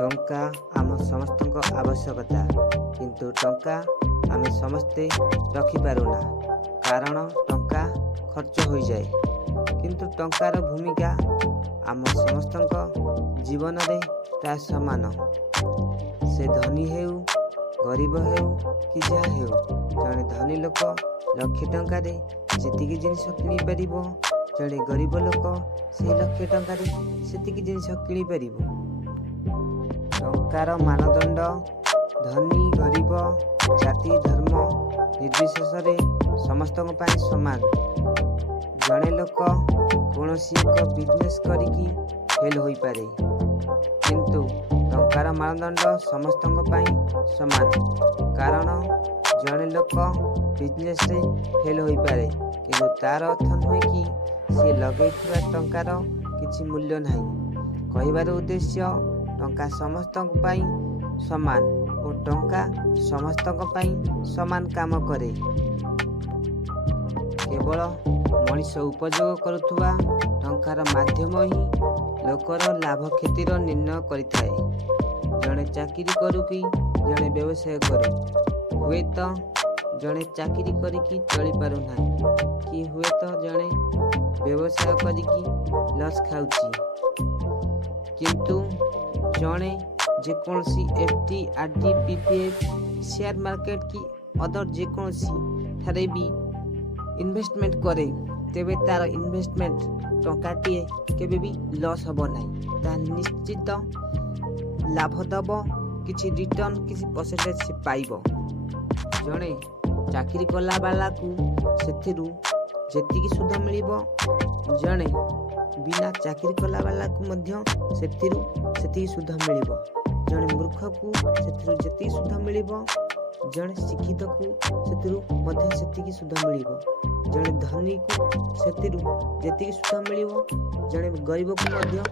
टंका आम समस्त आवश्यकता किंतु टंका आम समस्ते रखिपारुना कारण टंका खर्च हो जाए किंतु टंकार भूमिका आम समस्त जीवन रे प्राय समान से धनी हेउ गरीब हेउ कि जहाँ हेउ जड़े धनी लोक लक्षे टंका जेतिकी जिनिस किनी पारिबो जड़े गरीब लोक से लक्षे टंका सेतिकी जिनिस किनी पारिबो। टंकार मानदंड धनी गरीब जाति धर्म निर्विशेष रे समस्त समान जड़े लोक कौन एक बिजनेस करिकी फेल हो पारे किंतु टंकार मानदंड समस्त समान कारण जड़े लोक बिजनेस रे फेल हो पारे किंतु तार अर्थ नुहे कि सी लगे टंकार किसी मूल्य नहीं। कहिबार उद्देश्य टंका समस्त समान और टंका समस्त समान काम करे केवल मनीष उपयोग करुवा टंकार माध्यम ही लोकर लाभ क्षतिर निर्णय करिथाए। जड़े चाकरी करू कि जड़े व्यवसाय करू हुए तो जड़े चाकरी करिकी चली पारु नाही कि हुए तो जड़े व्यवसाय करिकी लॉस खाउची किंतु जड़े जेकोसी FD RD PPF share market की अदर जेकोसी थारे भी इन्वेस्टमेंट करे तेबे तार इन्वेस्टमेंट टंकाटीए केबे भी लॉस हबो नाही ता निश्चित लाभ दबो किछि रिटर्न किछि परसेंटेज से पाइबो। जणे चाकरी कला वाला को सेथिरु जेतिकी सुधा मिलिबो जणे बिना चाकरी कला वाला को मध्य सेथिरु सेतिकी सुधा मिलिबो जणे मूर्ख को सेथिरु जेतिकी सुधा मिलिबो जणे शिक्षित को सेथिरु मध्य सेतिकी सुधा मिलिबो जणे धनी को सेथिरु जेतिकी सुधा मिलिबो जणे गरीब को मध्य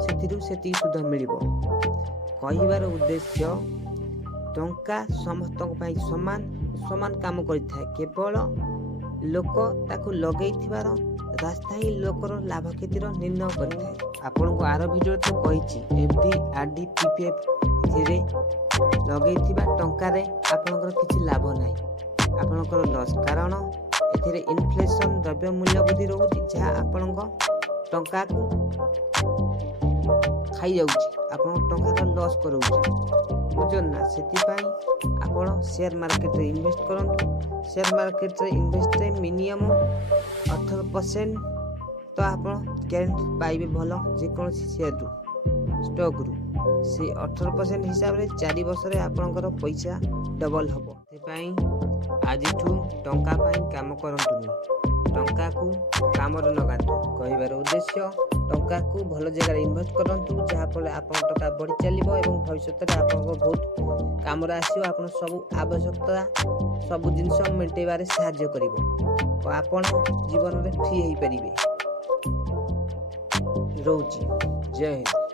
सेथिरु सेतिकी सुधा मिलिबो। कहिबार उद्देश्य टंका समस्त समान समान काम करिथाए केवल लोक ताकू लगेई थिबार रास्ता ही लोकर लाभ क्षतिर निर्णय करिथाए। आपन को आरो वीडियो तो कहिछि एफडी आरडी पीपीएफ थिरे लगेई थिबा टंका रे आपनकर किछि लाभ नाही आपनकर लॉस कारण एथिरे इन्फ्लेशन द्रव्य मूल्य वृद्धि रहउछि जहा आपनक टंका को खाई जाउछि आपन टंका का लॉस करउछि बुझना सेति आपण शेयर मार्केट रे इन्वेस्ट करंतु शेयर मार्केट रे इन्वेस्ट रे मिनिमम 18% तो आपण गारंटी पाइबे भलो जे कोन शेयर रु स्टॉक रु से 18% हिसाब रे 4 वर्ष रे आपनकर पैसा डबल हबो सेपाई आजिठू टंका पाई काम करंतुनी टंका को काम रे लगातु। कहिबार उद्देश्य टंका को भल जगह इन्वेस्ट करंतु जहा फल आपन टंका बढ़ी चलिबो एवं भविष्य रे आपन को बहुत काम रे आसीबो आपन सब आवश्यकता सब जिंस मेंटेबारे सहाय्य करिवो तो आपन जीवन रे फ्री हेई परिबे। रोजी जय हिंद।